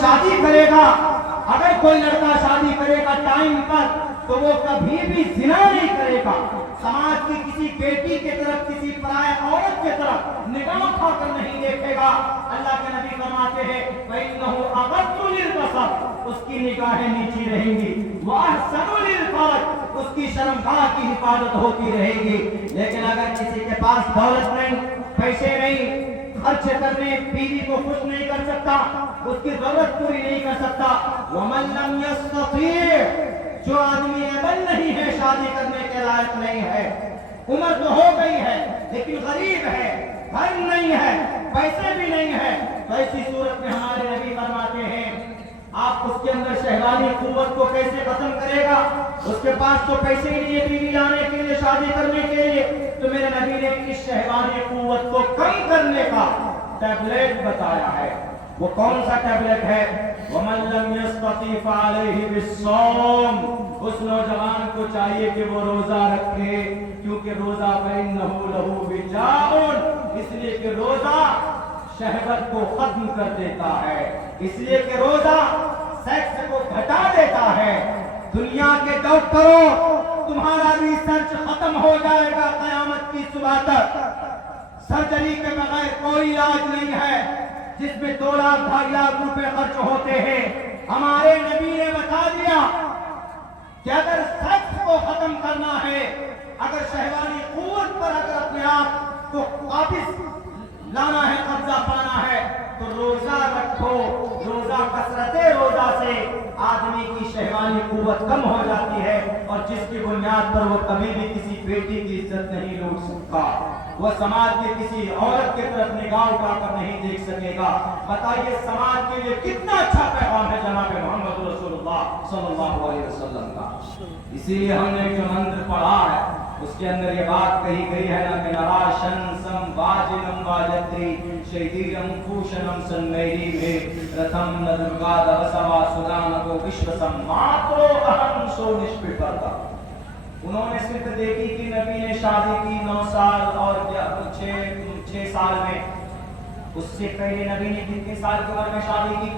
शादी करेगा, अगर कोई लड़का शादी करेगा टाइम पर, तो वो कभी भी जिना नहीं करेगा। समाज की किसी बेटी की तरफ, किसी पराया औरत की तरफ निगाह उठाकर नहीं देखेगा। अल्लाह के नबी फरमाते हैं फइन्नहु अगद्दु लिलबसर, उसकी निगाहें नीची रहेंगी, व अहसनु लिलफरज, उसकी शर्मगाह की हिफाजत होती रहेगी। लेकिन अगर किसी के पास दौलत नहीं, पैसे नहीं, खर्च करने, बीवी को खुश नहीं कर सकता, उसकी जरूरत पूरी नहीं कर सकता, वमन लम यस्तती, जो आदमी एबल नहीं है, शादी करने के लायक नहीं है, उम्र तो हो गई है लेकिन गरीब है, घर नहीं है, पैसे भी नहीं है, तो ऐसी सूरत में हमारे नबी फरमाते हैं आप उसके अंदर शहवानी कुव्वत को कैसे खत्म करेगा? उसके पास तो पैसे ही नहीं है बीवी लाने के लिए, शादी करने के लिए, तो मेरे नबी ने इस शहवानी कुव्वत को कम करने का टैबलेट बताया है। वो कौन सा टैबलेट है? वमन लम यस्तती फअलैहि बिस्सौम, उस नौजवान को चाहिए कि वो रोजा रखे, क्योंकि रोजा फइन्नहु लहू विजाउन, इसलिए कि रोजा शहवत को खत्म कर देता है, इसलिए कि रोजा सेक्स को घटा देता है। दुनिया के डॉक्टरों, तुम्हारा रिसर्च खत्म हो जाएगा कयामत की सुबह तक। सर्जरी के बगैर कोई इलाज नहीं है जिसमें 2 लाख 2.5 लाख रुपए खर्च होते हैं। हमारे नबी ने बता दिया कि अगर सेक्स को खत्म करना है, अगर शहवानी कुव्वत पर अगर अपने आप को वापिस लाना है, कब्जा पाना है, तो रोजा रखो। रोजा, कसरते रोजा से आदमी की शहवानी कुव्वत कम हो जाती है, और जिसकी बुनियाद पर वो कभी भी किसी बेटी की इज्जत नहीं लूट सकता, वो समाज के किसी औरत की तरफ निगाह उठाकर नहीं देख सकेगा। बताइए समाज के लिए कितना अच्छा पैगाम है जनाब मोहम्मद रसूलुल्लाह सल्लल्लाहु अलैहि वसल्लम का। इसीलिए हमने जो मंत्र पढ़ा है उसके अंदर ये बात कही गई है ना कि नराशन सम वाजिनम वाजत्री शहीदम भूषणम सन्मेरी में रथम नदुर्गा दवसवा सुदान को विश्व सम्मात्रो अहम सो निष्पिपरता। उन्होंने सिर्फ देखी कि नबी ने शादी की 9 साल और 6 साल में, उससे पहले नबी ने कितने साल की उम्र में शादी की?